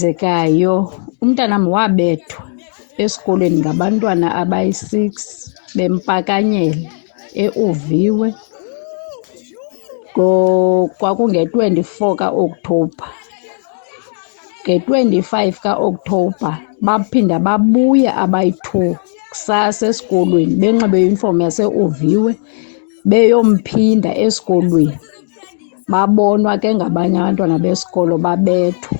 eyenzekayo, umntanam wabethwa esikolweni ngabantwana abayi-6 bempakanyela eUviwe kwakunge-24 ka-Okthobha. Nge-25 ka-Okthobha baphinda babuya abayi-2 kusasa esikolweni benxibe iyunifomu yaseUviwe beyomphinda esikolweni. Babonwa ke ngabanye abantwana besikolo babethwa.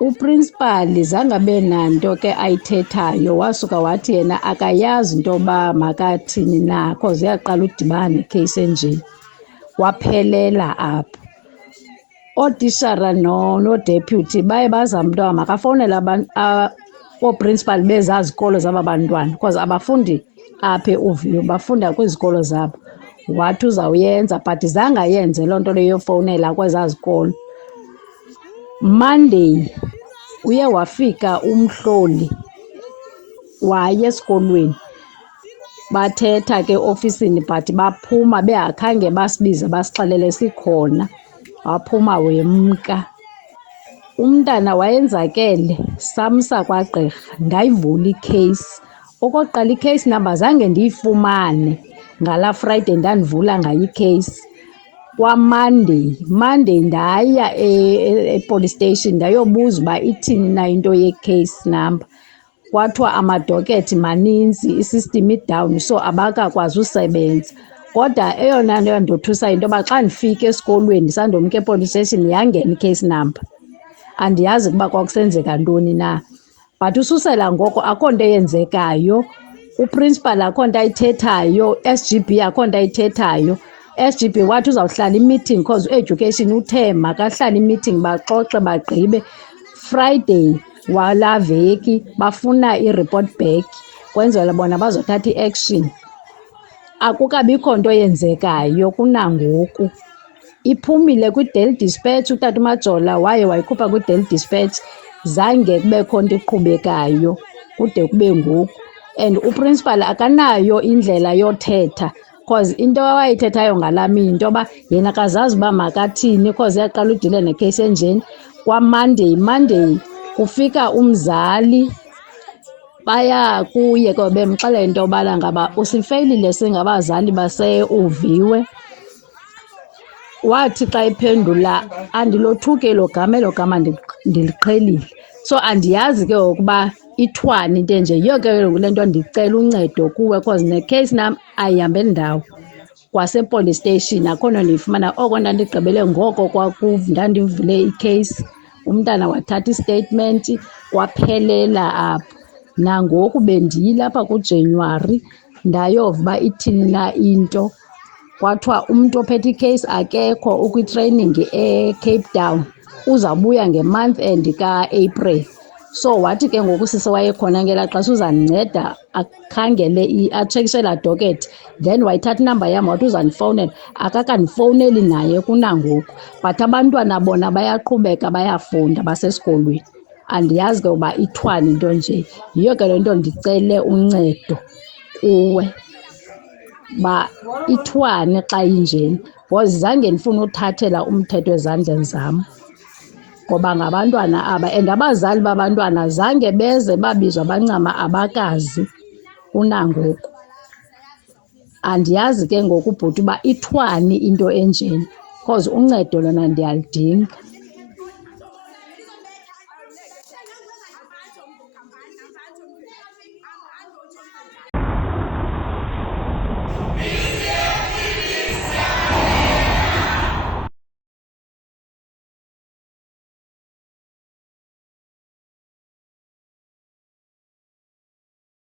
Uprinsipali zange abe nanto ke ayithethayo, wasuka wathi yena akayazi into yoba makathini na because yaqala udibana nekheyisi enje. Waphelela apho. Ootishara noodeputy baye bazama into yoba makafowunele ooprinsipali bezaa zikolo zaba bantwana because abafundi apha eUviwe bafunda kwizikolo zabo. Wathi uzawuyenza but zange ayenze loo nto leyo yofowunela kwezaa zikolo. Monday uye wafika umhloli waya esikolweni, bathetha ke ofisini but baphuma bengakhange basibize basixelele sikhona. Waphuma wemka. Umntana wayenzakele, samsa kwagqirha, ndayivula ikheyisi. Okokuqala ikheyisi number zange ndiyifumane ngalaa Friday ndandivula ngayo ikheyisi. Monday ndaya e-police station ndayobuza uba ithini na into yekheyisi number. Kwathiwa amadokethi maninzi, isystem i-down so abakakwazi usebenza. Kodwa eyona nto yandothusayo into yoba xa ndifika esikolweni ndisandomka e-police station yangena ikheyisi number. Andiyazi ukuba kwakusenzeka ntoni na. But ususela ngoko akho nto eyenzekayo. Uprinsipali akho nto ayithethayo, SGB akho nto ayithethayo. SGB wathi uzawuhlala i-meeting because u-education uthe makahlale i-meeting baxoxe bagqibe. Friday walaa veki bafuna i-report back kwenzela bona bazothatha i-action. Akukabikho nto yenzekayo kunangoku. Iphumile kwi-Daily Dispatch, utata uMajola waye wayikhupha kwi-Daily Dispatch. Zange kubekho nto iqhubekayo kude kube ngoku. And uprinsipali akanayo indlela yothetha because into awayithethayo ngalaa mini into yoba yena akazazi uba makathini because yaqala udile nekheyisi enjeni. Monday kufika umzali baya kuye ke bemxelela into yobana ngaba usifeyilile singabazali baseUviwe. Wathi xa iphendula, andilothuke elo gama ndiliqhelile. So andiyazi ke ukuba ithwani into enje. Yiyo ke le nto ndicela uncedo kuwe because nekheyisi nam ayihambeli ndawo. Kwase-police station akho nto ndiyifumana. Oko ndandigqibele ngoko ndandivule ikheyisi. Umntana wathatha istatement kwaphelela apho. Nangoku bendiyilapha kuJanuary ndayova uba ithini na into. Kwathiwa umntu ophethe ikheyisi akekho, ukwi-training eCape Town, uzawubuya nge-month end ka-April. So wathi ke ngoku sisi wayekhona ngelaa xesha uzandinceda akhangele atshekishe laa docket. Then wayithatha inamba yam wathi uzandifowunela. Akakandifowuneli naye kunangoku. But abantwana bona bayaqhubeka bayafunda basesikolweni. Andiyazi ke uba ithwani into nje. Yiyo ke le nto ndicele uncedo kuwe ba ithwani xa injeni because zange ndifune uthathela umthetho ezandleni zam ngoba ngabantwana aba. And abazali babantwana zange beze babizwa bancama abakazi kunangoku. Andiyazi ke ngoku bhuti uba ithwani into enjeni because uncedo lona ndiyalidinga.